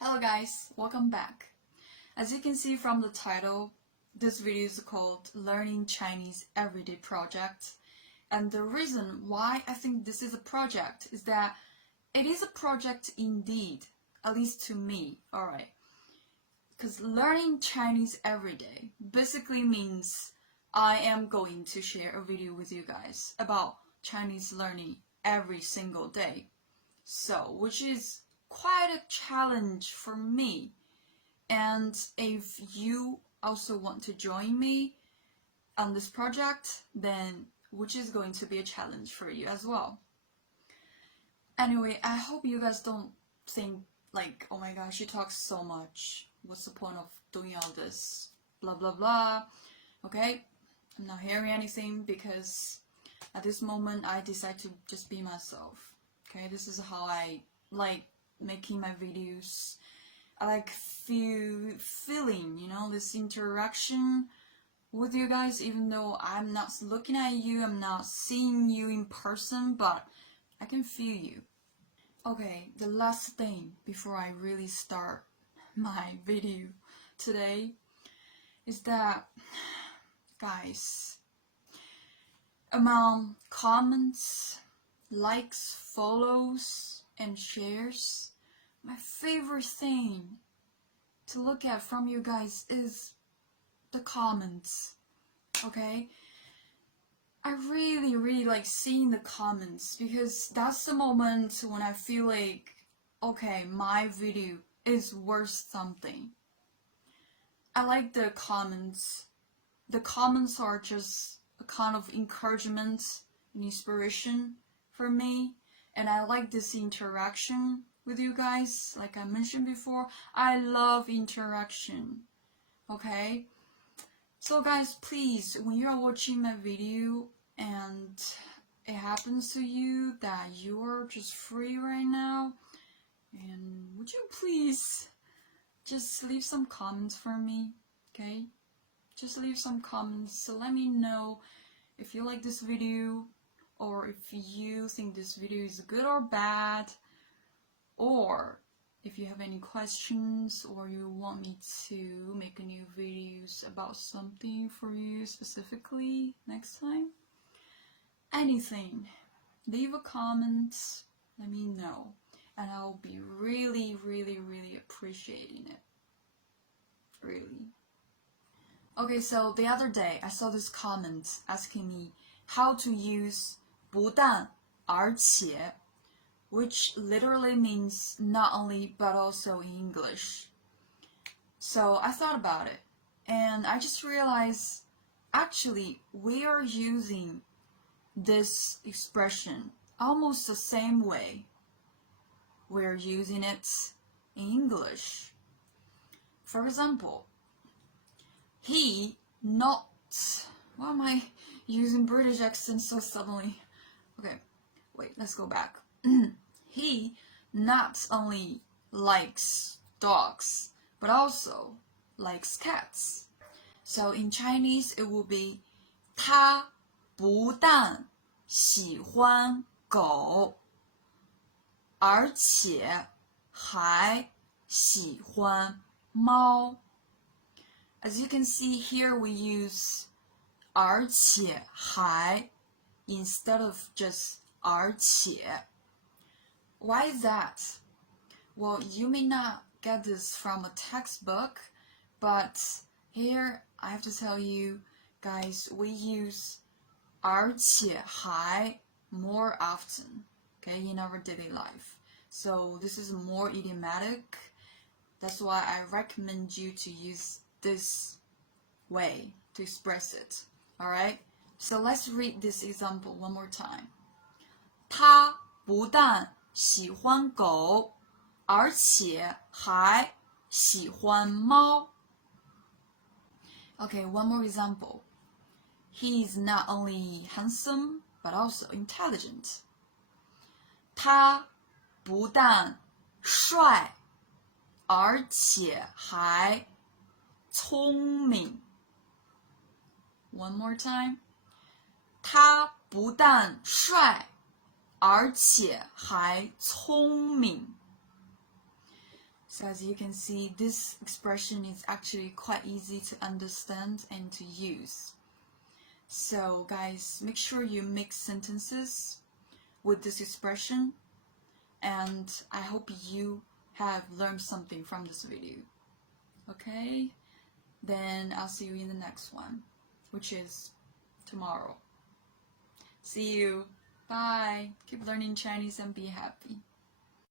Hello guys, welcome back. As you can see from the title, this video is called Learning Chinese Everyday Project. And the reason why I think this is a project is that it is a project indeed, at least to me, alright. Because learning Chinese every day basically means I am going to share a video with you guys about Chinese learning every single day. So, which is quite a challenge for me. And if you also want to join me on this project, then which is going to be a challenge for you as well. Anyway, I hope you guys don't think like, oh my gosh, she talks so much. What's the point of doing all this? Blah, blah, blah. Okay? I'm not hearing anything because at this moment I decide to just be myself. Okay? This is how I like making my videos. I like feeling, this interaction with you guys, even though I'm not looking at you, I'm not seeing you in person, but I can feel you. Okay, the last thing before I really start my video today is that, guys, among comments, likes, follows, and shares, my favorite thing to look at from you guys is the comments, okay? I really like seeing the comments because that's the moment when I feel like, okay, my video is worth something. I like the comments. The comments are just a kind of encouragement and inspiration for me, and I like this interaction with you guys. Like I mentioned before, I love interaction, okay? So guys, please, when you're watching my video and it happens to you that you're just free right now, and would you please just leave some comments for me, okay? Just leave some comments to let me know if you like this video, or if you think this video is good or bad, or if you have any questions, or you want me to make a new videos about something for you specifically next time. Anything, leave a comment, let me know, and I'll be really appreciating it. Really. Okay, so the other day I saw this comment asking me how to use 不但而且, which literally means not only but also in English. So I thought about it, and I just realized actually we are using this expression almost the same way we're using it in English. For example, he not, why am I using British accent so suddenly? Okay, wait, let's go back. He not only likes dogs, but also likes cats. So in Chinese, it will be 他不但喜欢狗，而且还喜欢猫。As you can see here, we use 而且还 instead of just 而且。Why is that? Well, you may not get this from a textbook, but here I have to tell you, guys, we use 而且还 more often, okay, in our daily life. So this is more idiomatic. That's why I recommend you to use this way to express it. Alright? So let's read this example one more time. 他不但喜欢狗，而且还喜欢猫。Okay, one more example. He is not only handsome, but also intelligent. 他不但帅，而且还聪明。One more time. 他不但帅，而且还聪明。So as you can see, this expression is actually quite easy to understand and to use. So guys, make sure you mix sentences with this expression, and I hope you have learned something from this video. Okay? Then I'll see you in the next one, which is tomorrow. See you. Bye. Keep learning Chinese and be happy.